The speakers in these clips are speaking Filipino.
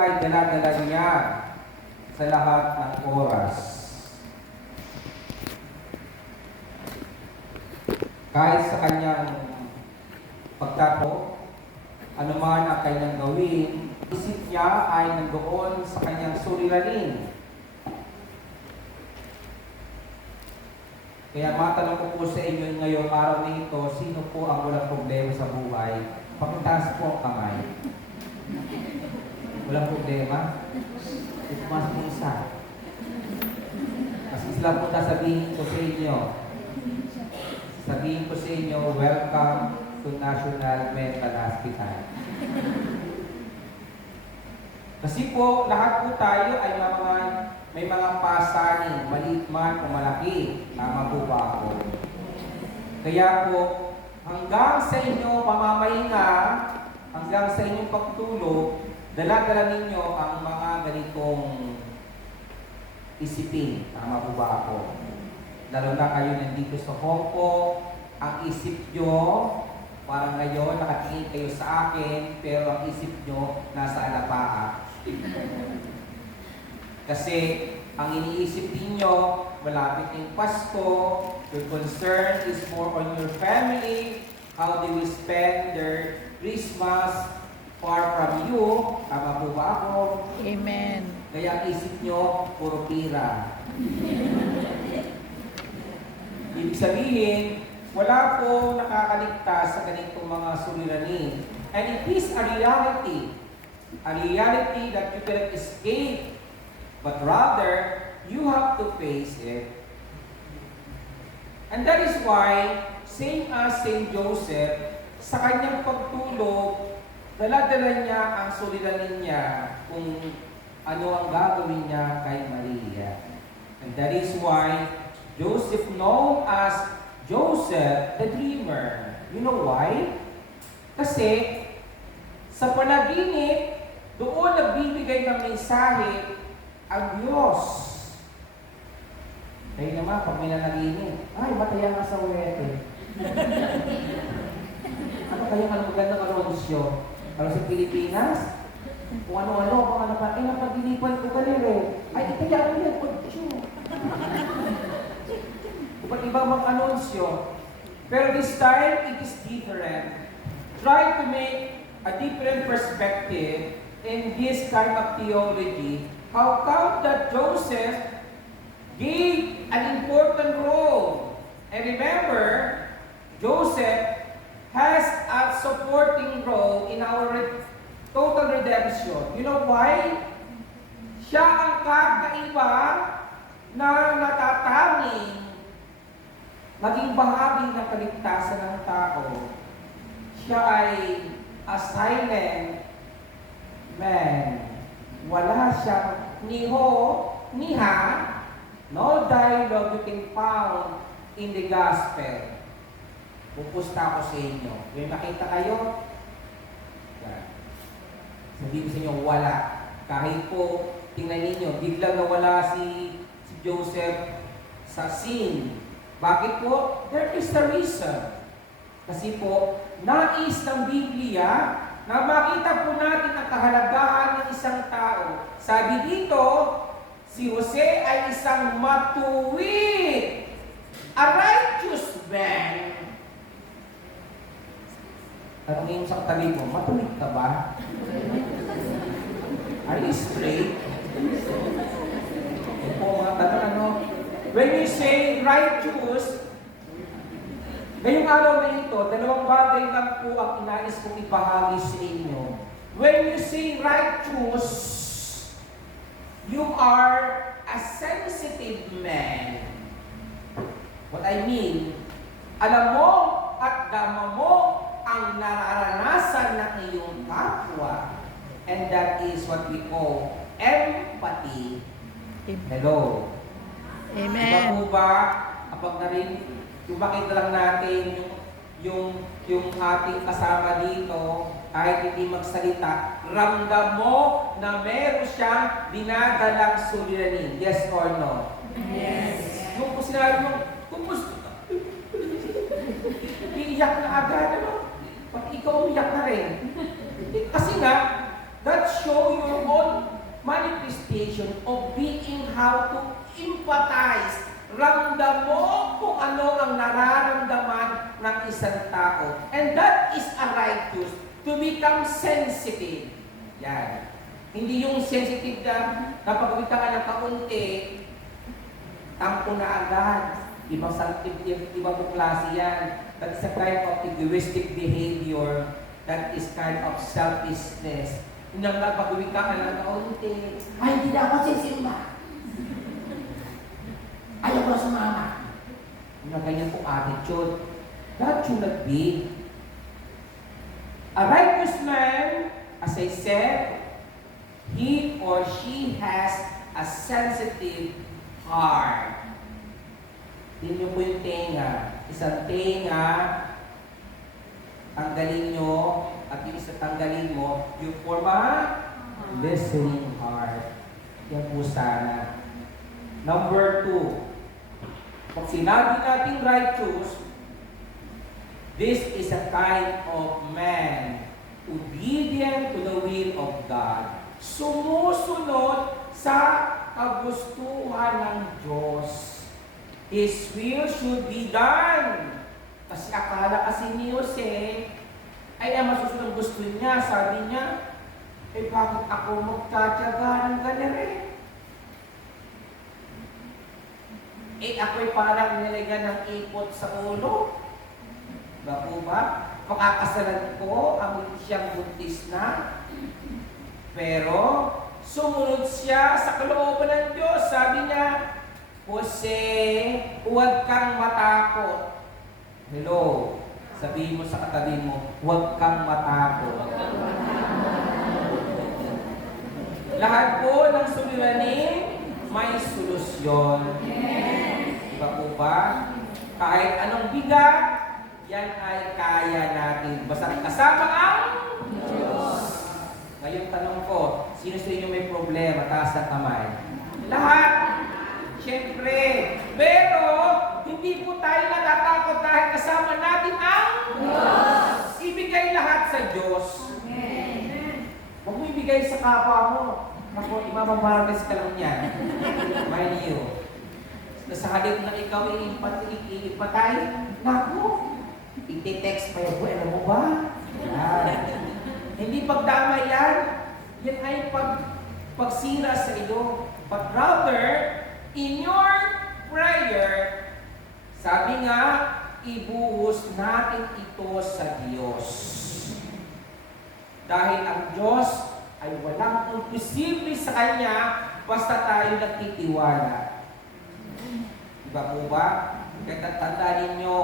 ay dala-dala niya sa lahat ng oras. Kahit sa kanyang pagtato, anuman ang kanyang gawin, isip niya ay nandoon sa kanyang suliranin. Kaya matanong ko po sa inyo ngayong araw na ito, sino po ang walang problema sa buhay? Pakitaas po ang kamay. Walang problema? Mas po isa. Mas isla po sabihin ko sa inyo. Sabihin ko sa inyo, welcome to National Mental Hospital. Kasi po, lahat po tayo ay may mga pasanin, maliit man o malaki. Tama po ba ako? Kaya po, hanggang sa inyo pamamahinga, hanggang sa inyong pagtulog, dala-dala ninyo ang mga ganitong isipin. Tama po ba ako? Lalo na kayo nandito sa Hong Kong, ang isip nyo, parang ngayon nakatingin kayo sa akin, pero ang isip nyo nasa Alapaa. Kasi ang iniisip ninyo, malapit yung Pasko, your concern is more on your family, how they will spend their Christmas far from you. Tama po ba ako? Amen. Kaya ang isip nyo, puro pira. Ibig sabihin, wala po nakakaligtas sa ganitong mga suliranin. And it is a reality that you cannot escape, but rather, you have to face it. And that is why, same as Saint Joseph, sa kanyang pagtulog, dala-dala niya ang suliranin niya kung ano ang gagawin niya kay Maria. And that is why Joseph known as Joseph the Dreamer. You know why? Kasi sa panaginip, doon nagbibigay ng mensahe ang Diyos. Kaya naman, pag may nanaginip, ay, mataya nga sa wete. Ano kaya ang magandang anunsyo? Para sa Pilipinas, kung ano-ano, kung ano pa, napaginipan ko kanil ay, itaya ko yan, pagtsyo. Iba't ibang mga anunsyo. Pero this time, it is different. Try to make a different perspective in this kind of theology. How come that Joseph gave an important role? And remember, Joseph has a supporting role in our total redemption. You know why? Siya ang kakaiba na natatanging maging bahagi ng kaligtasan ng tao. Siya ay a silent man. Wala siyang ni ho, ni ha, no dialogue you can found in the gospel. Pupusta ako sa inyo. May makita kayo? Yan. Sabihin ko sa inyo, wala. Kahit po, tingnan ninyo, biglang nawala si Joseph sa scene. Bakit po? There is a reason. Kasi po, nais ng Biblia na makita po natin ang kahalagahan ng isang tao. Sabi dito, si Jose ay isang matuwid, a righteous man. Tanungin sa katabi mo, matuwid ka ba? Are you straight? Ito po mga tanong, ano? When you say righteous, ngayong araw na ito, dalawang bagay lang po ang inais kong ipahagi sa inyo. When you say righteous, you are a sensitive man. What I mean, alam mo at dama mo ang nararanasan ng iyong kapwa. And that is what we call empathy. Hello. Amen. Diba po ba, kapag makita lang natin yung ating kasama dito, kahit hindi magsalita, ramdam mo na meron siyang dinadalang suliranin. Yes or no? Yes. Yung kung sinabi mo, kumusta? Iiyak na agad, ano? Pag ikaw umiyak na rin. Kasi nga, that show your own education of being how to empathize. Ramdam mo kung ano ang nararamdaman ng isang tao. And that is a righteous, to become sensitive. Yan. Hindi yung sensitive na kapag wita ka ng kaunti, tampo na agad. Ibang po klase yan. That is a kind of egoistic behavior. That is kind of selfishness. Hindi lang kapag wita ka ng kaunti, ay, hindi na ako sisimba. Ayaw ko na sumama. Yung ganyan po attitude. That should not be. A righteous man, as I said, he or she has a sensitive heart. Yun yung po yung tenga. Isang tenga, tanggalin nyo, at yung isa tanggalin mo, you form a listening heart. Yan po sana. Number 2, pag sinabi natin righteous, this is a kind of man obedient to the will of God. Sumusunod sa kagustuhan ng Diyos. His will should be done. Kasi akala kasi ni Jose, ay ang masusunod gusto niya, sabi niya, eh bakit ako magtatyaga ng ganere? Eh ako'y parang nilagyan ng ipot sa ulo. Bago ba? Pakakasalan ko ang siyang buntis na. Pero, sumunod siya sa kalooban ng Diyos. Sabi niya, Jose, huwag kang matakot. Hello, sabihin mo sa katabi mo, huwag kang matakot. Lahat po ng suliranin, may solusyon. Diba po ba? Kahit anong bigat, yan ay kaya natin. Basta kasama ang Diyos. Ngayon tanong ko, sino sa inyo may problema? Taas ang kamay. Lahat. Siyempre. Pero, hindi po tayo natatakot dahil kasama natin ang Diyos. Ibigay lahat sa Diyos. Amen. Huwag mo ibigay sa kapwa mo. Naku, imamamartes ka lang yan. Mind you. Sa halip na ikaw iipatay, naku, iti-text pa yun. Alam mo ba? Yan. Hindi pagdama yan. Yan ay pagsira sa iyo. But rather, in your prayer, sabi nga, ibuhos natin ito sa Diyos. Dahil ang Diyos ay walang imposible sa Kanya basta tayo nagtitiwala. Diba po ba? Kaya tandaan ninyo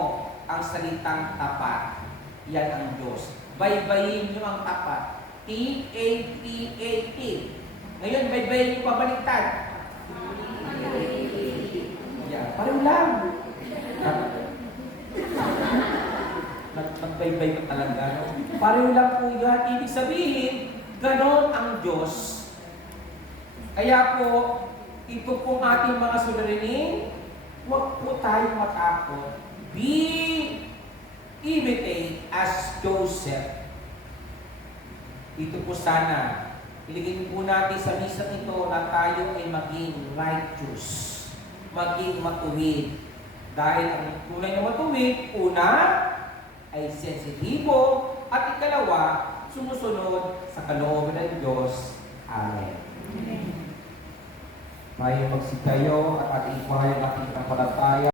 ang salitang tapat. Yan ang Diyos. Baybayin nyo ang tapat. T-A-P-A-T. Ngayon, baybayin nyo pabaliktad. Yan. Pareho lang. Nagbaybay ko talaga. Pareho lang po yan. Ibig sabihin, ganon ang Diyos. Kaya po, ito pong ating mga suliranin, huwag po tayong matakot. Imitate as Joseph. Ito po sana, iligin po natin sa misang ito na tayo ay maging righteous, maging matuwid. Dahil ang tunay na matuwid, una, ay sensitibo, at ikalawa, sumusunod sa kalooban ng Diyos. Amen. Mayo magsitayo at ating pahayag ating kapalataya.